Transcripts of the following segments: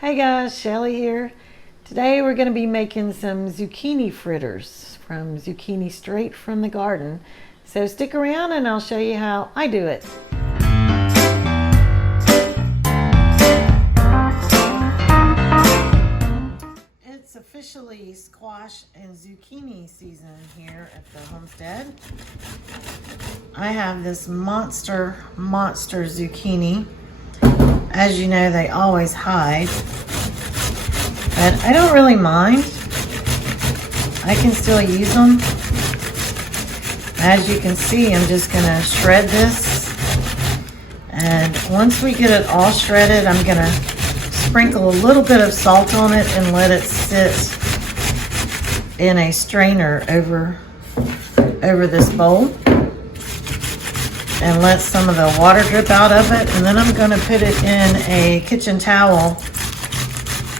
Hey guys, Shelly here. Today we're going to be making some zucchini fritters from zucchini straight from the garden. So stick around and I'll show you how I do it. It's officially squash and zucchini season here at the Homestead. I have this monster zucchini. As you know, they always hide, but I don't really mind. I can still use them. As you can see, I'm just gonna shred this, and once we get it all shredded, I'm gonna sprinkle a little bit of salt on it and let it sit in a strainer over this bowl and let some of the water drip out of it, and then I'm going to put it in a kitchen towel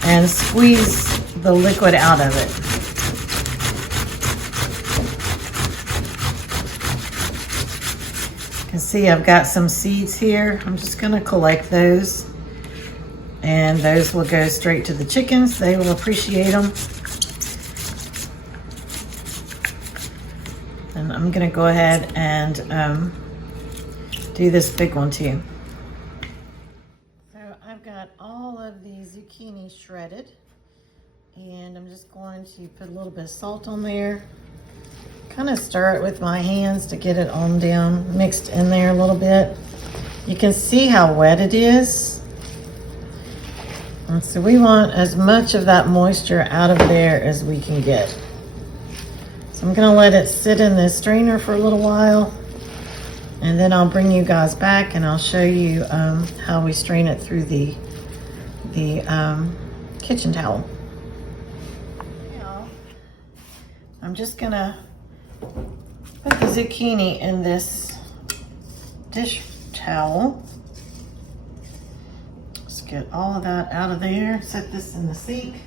and squeeze the liquid out of it. You can see I've got some seeds here. I'm just going to collect those, and those will go straight to the chickens. They will appreciate them. And I'm going to go ahead and do this big one too. So I've got all of the zucchini shredded, and I'm just going to put a little bit of salt on there. Kind of stir it with my hands to get it on down, mixed in there a little bit. You can see how wet it is. And so we want as much of that moisture out of there as we can get. So I'm gonna let it sit in this strainer for a little while, and then I'll bring you guys back and I'll show you how we strain it through the kitchen towel. Now, I'm just gonna put the zucchini in this dish towel. Let's get all of that out of there. Set this in the sink.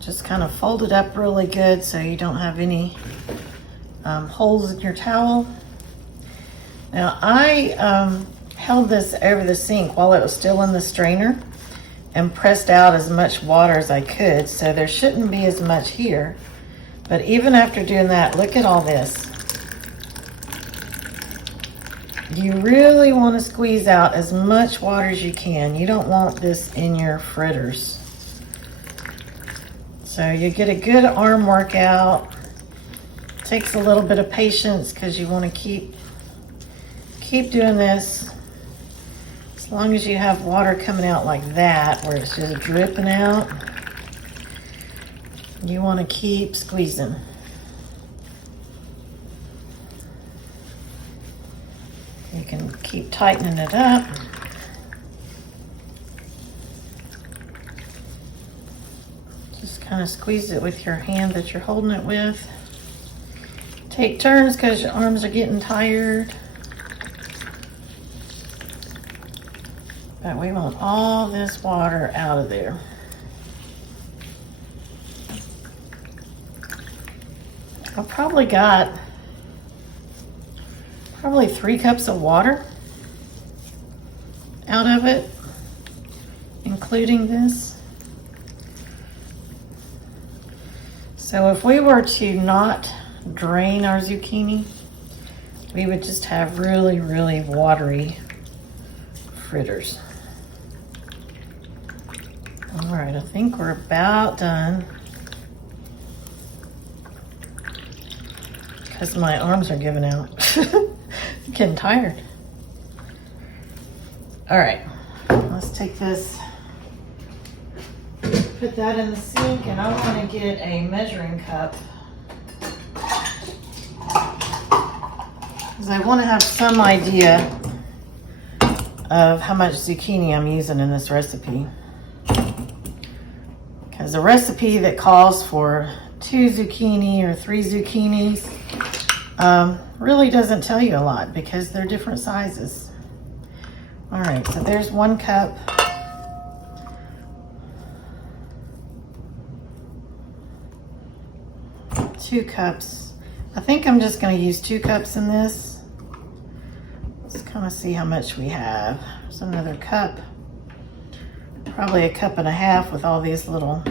Just kind of fold it up really good so you don't have any holes in your towel. Now I held this over the sink while it was still in the strainer and pressed out as much water as I could, so there shouldn't be as much here. But even after doing that, look at all this. You really want to squeeze out as much water as you can. You don't want this in your fritters. So you get a good arm workout. Takes a little bit of patience because you want to keep doing this. As long as you have water coming out like that, where it's just dripping out, you want to keep squeezing. You can keep tightening it up. Just kind of squeeze it with your hand that you're holding it with. Take turns because your arms are getting tired. But we want all this water out of there. I've probably got 3 cups of water out of it, including this. So if we were to not drain our zucchini, we would just have really, really watery fritters. All right, I think we're about done because my arms are giving out. I'm getting tired. All right, let's take this, put that in the sink, and I want to get a measuring cup because I want to have some idea of how much zucchini I'm using in this recipe. Because a recipe that calls for 2 zucchini or 3 zucchinis really doesn't tell you a lot because they're different sizes. All right, so there's 1 cup. Two cups. I think I'm just going to use 2 cups in this. Let's kind of see how much we have. There's another cup, probably a cup and a half with all these little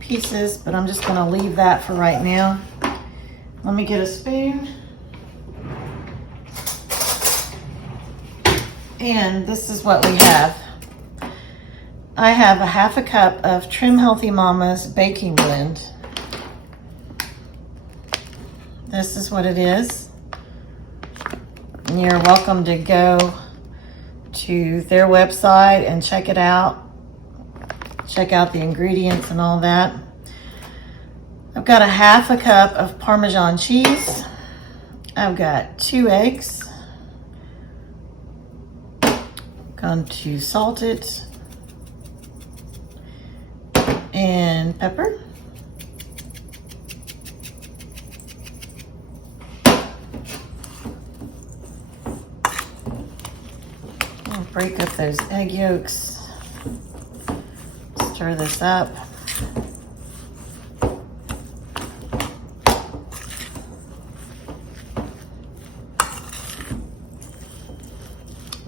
pieces, but I'm just gonna leave that for right now. Let me get a spoon. And this is what we have. I have a half a cup of Trim Healthy Mama's baking blend. This is what it is. And you're welcome to go to their website and check it out. Check out the ingredients and all that. I've got a half a cup of Parmesan cheese. I've got 2 eggs. Going to salt it. And pepper. I'll break up those egg yolks. Stir this up.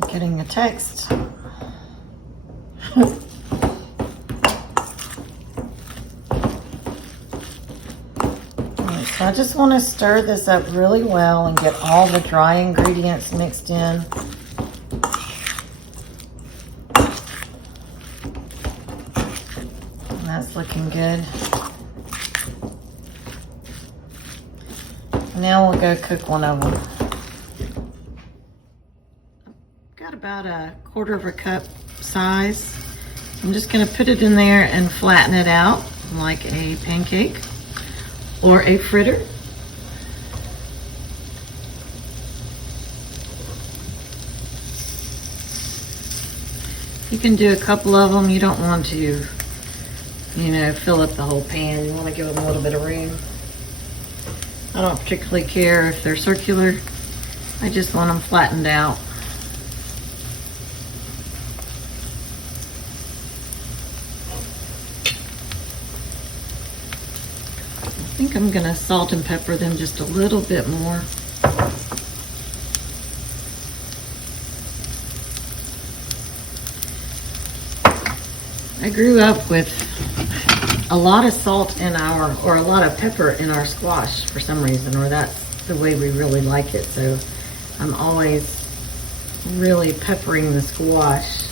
I'm getting a text. So I just want to stir this up really well and get all the dry ingredients mixed in. And that's looking good. Now we'll go cook one of them. Got about a 1/4 cup size. I'm just going to put it in there and flatten it out like a pancake or a fritter. You can do a couple of them. You don't want to, fill up the whole pan. You want to give them a little bit of room. I don't particularly care if they're circular. I just want them flattened out. I think I'm gonna salt and pepper them just a little bit more. I grew up with a lot of salt in or a lot of pepper in our squash for some reason, or that's the way we really like it. So I'm always really peppering the squash.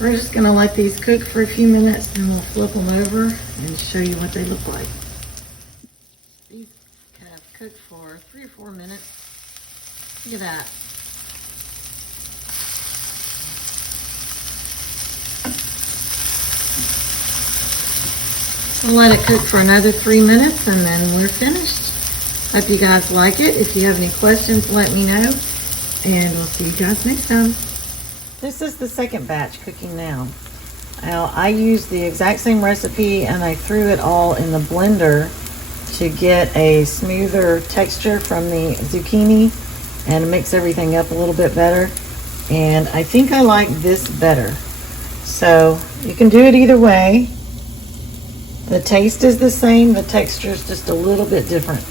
We're just gonna let these cook for a few minutes and we'll flip them over and show you what they look like. These have cooked for 3 or 4 minutes. Look at that. We'll let it cook for another 3 minutes and then we're finished. Hope you guys like it. If you have any questions, let me know. And we'll see you guys next time. This is the second batch cooking now. Now, I used the exact same recipe and I threw it all in the blender to get a smoother texture from the zucchini and mix everything up a little bit better. And I think I like this better. So you can do it either way. The taste is the same, the texture is just a little bit different.